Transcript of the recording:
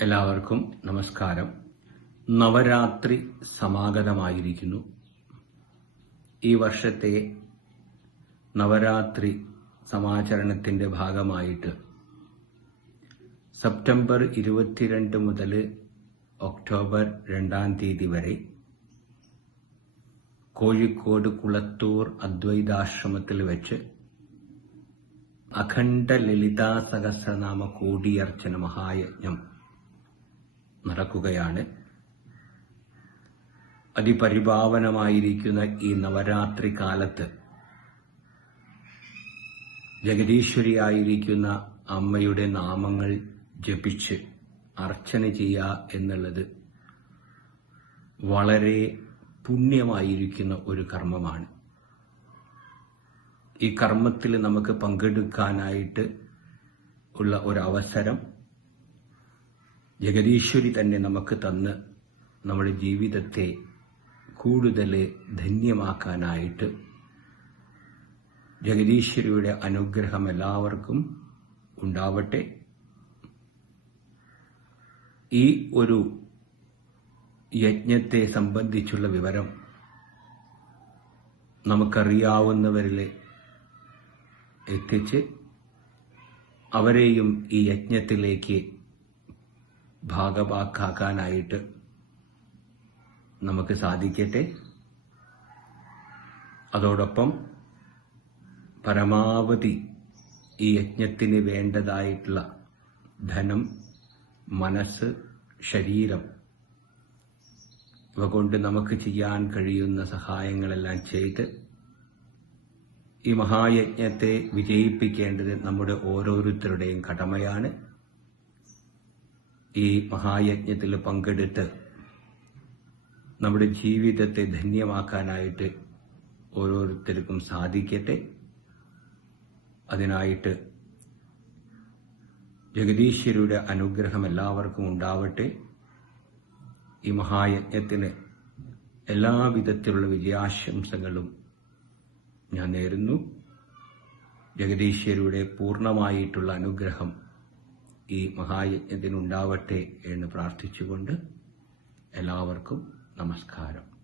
എല്ലാവർക്കും നമസ്കാരം. നവരാത്രി സമാഗതമായിരിക്കുന്നു. ഈ വർഷത്തെ നവരാത്രി സമാചരണത്തിന്റെ ഭാഗമായിട്ട് സെപ്റ്റംബർ ഇരുപത്തിരണ്ട് മുതൽ ഒക്ടോബർ രണ്ടാം തീയതി വരെ കോഴിക്കോട് കുളത്തൂർ അദ്വൈതാശ്രമത്തിൽ വെച്ച് അഖണ്ഡ ലളിതാ സഹസ്രനാമ കോടിയർച്ചന മഹായജ്ഞം നടക്കുകയാണ്. അതിപരിഭാവനമായിരിക്കുന്ന ഈ നവരാത്രി കാലത്ത് ജഗദീശ്വരിയായിരിക്കുന്ന അമ്മയുടെ നാമങ്ങൾ ജപിച്ച് അർച്ചന ചെയ്യുക എന്നുള്ളത് വളരെ പുണ്യമായിരിക്കുന്ന ഒരു കർമ്മമാണ്. ഈ കർമ്മത്തിൽ നമുക്ക് പങ്കെടുക്കാനായിട്ട് ഉള്ള ഒരു അവസരം ജഗദീശ്വരി തന്നെ നമുക്ക് തന്ന് നമ്മുടെ ജീവിതത്തെ കൂടുതൽ ധന്യമാക്കാനായിട്ട് ജഗദീശ്വരിയുടെ അനുഗ്രഹം എല്ലാവർക്കും ഉണ്ടാവട്ടെ. ഈ ഒരു യജ്ഞത്തെ സംബന്ധിച്ചുള്ള വിവരം നമുക്കറിയാവുന്നവരിൽ എത്തിച്ച് അവരെയും ഈ യജ്ഞത്തിലേക്ക് ഭാഗവാക്കാക്കാനായിട്ട് നമുക്ക് സാധിക്കട്ടെ? അതോടൊപ്പം പരമാവധി ഈ യജ്ഞത്തിന് വേണ്ടതായിട്ടുള്ള ധനം മനസ്സ് ശരീരം ഇവ കൊണ്ട് നമുക്ക് ചെയ്യാൻ കഴിയുന്ന സഹായങ്ങളെല്ലാം ചെയ്ത് ഈ മഹായജ്ഞത്തെ വിജയിപ്പിക്കേണ്ടത് നമ്മുടെ ഓരോരുത്തരുടെയും കടമയാണ്. ഈ മഹായജ്ഞത്തിൽ പങ്കെടുത്ത് നമ്മുടെ ജീവിതത്തെ ധന്യമാക്കാനായിട്ട് ഓരോരുത്തർക്കും സാധിക്കട്ടെ. അതിനായിട്ട് ജഗദീശ്വരുടെ അനുഗ്രഹം എല്ലാവർക്കും ഉണ്ടാവട്ടെ. ഈ മഹായജ്ഞത്തിന് എല്ലാവിധത്തിലുള്ള വിജയാശംസകളും ഞാൻ നേരുന്നു. ജഗദീശ്വരുടെ പൂർണമായിട്ടുള്ള അനുഗ്രഹം ഈ മഹായജ്ഞത്തിനുണ്ടാവട്ടെ എന്ന് പ്രാർത്ഥിച്ചുകൊണ്ട് എല്ലാവർക്കും നമസ്കാരം.